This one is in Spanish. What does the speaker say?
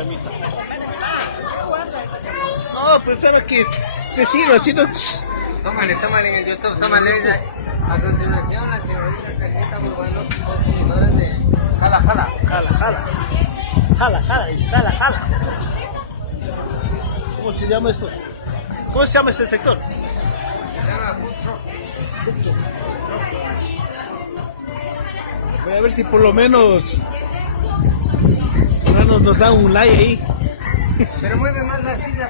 camita. No, pensaba que se sirva, chino. Tómale en el YouTube, tómale. A continuación, la señorita Carlita muy buenos consumidores de jala. Jala. ¿Cómo se llama esto? ¿Cómo se llama este sector? Se llama food truck. Voy a ver si por lo menos nos dan un like ahí. Pero mueve más la silla.